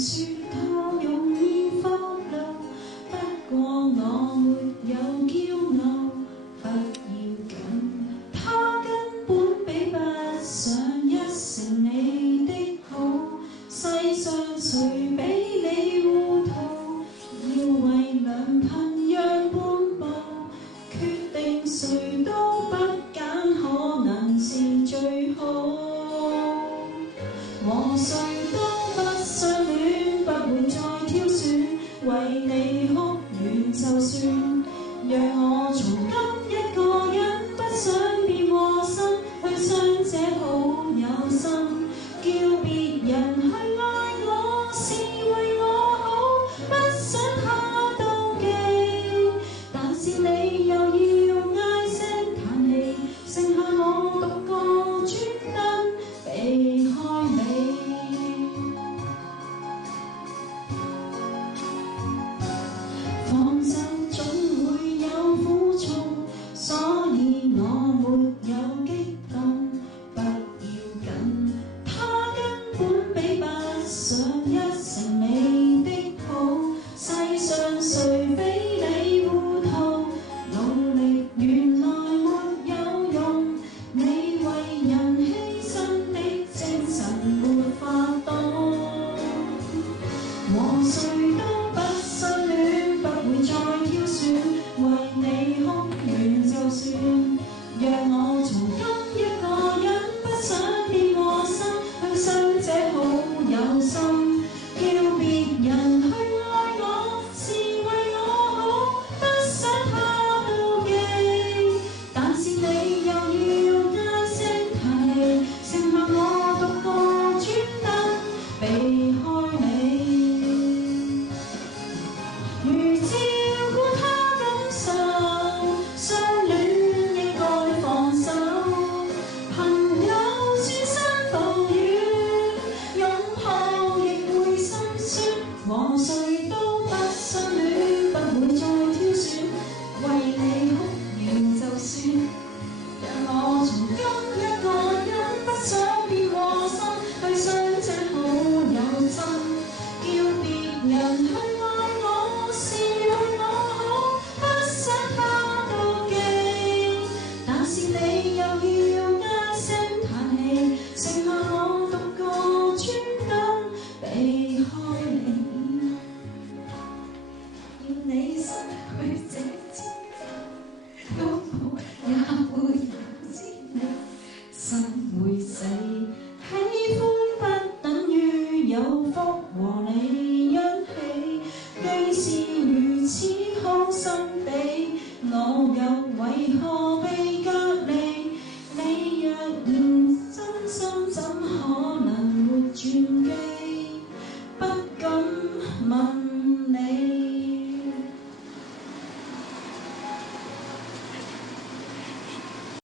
說他容易忽略，不過我沒有驕傲，不要緊，他根本比不上一成你的好。世上誰比你糊塗？要為良朋讓半步，決定誰都不揀，可能是最好。和誰都不相戀，不會再挑選，為你哭完就算。讓我從今一個人，不想變禍身，去傷者好有心，叫別人去愛我是為我好，不想他妒忌，但是你又要唉聲嘆氣，剩下我獨個專登避開你。放手總會有苦衷，所以我沒有激動，不要緊，他根本比不上一成你的好。世上誰比你糊塗？努力原來沒有用，你為人犧牲的精神沒法懂。和誰都不相戀，不會再挑選，為你哭完就算。讓我從今一個人，不想變禍身，去傷者好有心，叫別人去愛我是為我好，不想他妒忌，但是你又要唉聲嘆氣，剩下我獨個專登避開你。如照顧他感受，相戀應該放手，朋友轉身暴雨，擁抱亦會心酸。和誰都不相戀，不會再挑選，為你哭完就算。讓我從今一個人，不想變禍身，去傷者好有心，叫別人去愛我是為我好，不想他妒忌，但是你又要唉聲嘆氣，剩下我獨個專登避開你。要你失去這次擁抱，也會有滋味，心會死。喜歡不等於有福和你一起，既是如此好心地，我又為何被隔離？你若然真心，怎可能沒轉機？不敢問。